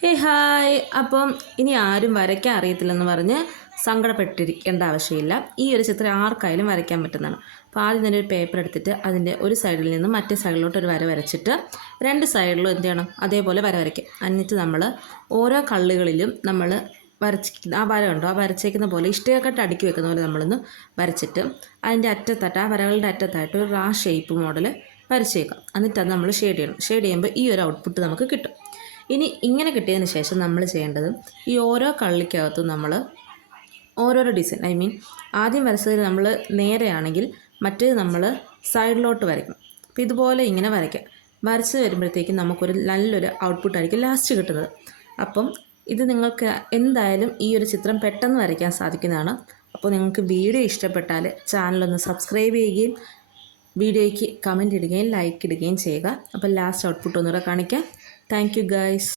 ഹേ hi. അപ്പം ഇനി ആരും വരയ്ക്കാൻ അറിയത്തില്ലെന്ന് പറഞ്ഞ് സങ്കടപ്പെട്ടിരിക്കേണ്ട ആവശ്യമില്ല. ഈ ഒരു ചിത്രം ആർക്കായാലും വരയ്ക്കാൻ പറ്റുന്നതാണ്. അപ്പോൾ ആദ്യം തന്നെ ഒരു പേപ്പർ എടുത്തിട്ട് അതിൻ്റെ ഒരു സൈഡിൽ നിന്ന് മറ്റേ സൈഡിലോട്ട് ഒരു വര വരച്ചിട്ട് രണ്ട് സൈഡിലും എന്ത് ചെയ്യണം, അതേപോലെ വര വരയ്ക്കും. എന്നിട്ട് നമ്മൾ ഓരോ കള്ളികളിലും നമ്മൾ വരച്ചിരിക്കുന്ന ആ വര കണ്ടോ, ആ വരച്ചേക്കുന്ന പോലെ ഇഷ്ടികക്കട്ട അടുക്കി വെക്കുന്ന പോലെ നമ്മളൊന്ന് വരച്ചിട്ട് അതിൻ്റെ അറ്റത്തായിട്ട് ആ വരകളുടെ അറ്റത്തായിട്ട് ഒരു ഷേപ്പ് മോഡൽ വരച്ചേക്കാം. എന്നിട്ട് അത് നമ്മൾ ഷെയ്ഡ് ചെയ്യണം. ഷെയ്ഡ് ചെയ്യുമ്പോൾ ഈ ഒരു ഔട്ട്പുട്ട് നമുക്ക് കിട്ടും. ഇനി ഇങ്ങനെ കിട്ടിയതിന് ശേഷം നമ്മൾ ചെയ്യേണ്ടത് ഈ ഓരോ കള്ളിക്കകത്തും നമ്മൾ ഓരോരോ ഡിസൈൻ, ആദ്യം വരച്ചതിൽ നമ്മൾ നേരെയാണെങ്കിൽ മറ്റേത് നമ്മൾ സൈഡിലോട്ട് വരയ്ക്കണം. അപ്പോൾ ഇതുപോലെ ഇങ്ങനെ വരയ്ക്കാം. വരച്ച് വരുമ്പോഴത്തേക്കും നമുക്കൊരു നല്ലൊരു ഔട്ട്പുട്ടായിരിക്കും ലാസ്റ്റ് കിട്ടുന്നത്. അപ്പം ഇത് നിങ്ങൾക്ക് എന്തായാലും ഈ ഒരു ചിത്രം പെട്ടെന്ന് വരയ്ക്കാൻ സാധിക്കുന്നതാണ്. അപ്പോൾ നിങ്ങൾക്ക് വീഡിയോ ഇഷ്ടപ്പെട്ടാൽ ചാനലൊന്ന് സബ്സ്ക്രൈബ് ചെയ്യുകയും വീഡിയോയ്ക്ക് കമൻറ്റ് ഇടുകയും ലൈക്ക് ഇടുകയും ചെയ്യുക. അപ്പോൾ ലാസ്റ്റ് ഔട്ട്പുട്ട് ഒന്നുകൂടെ കാണിക്കാം. Thank you guys.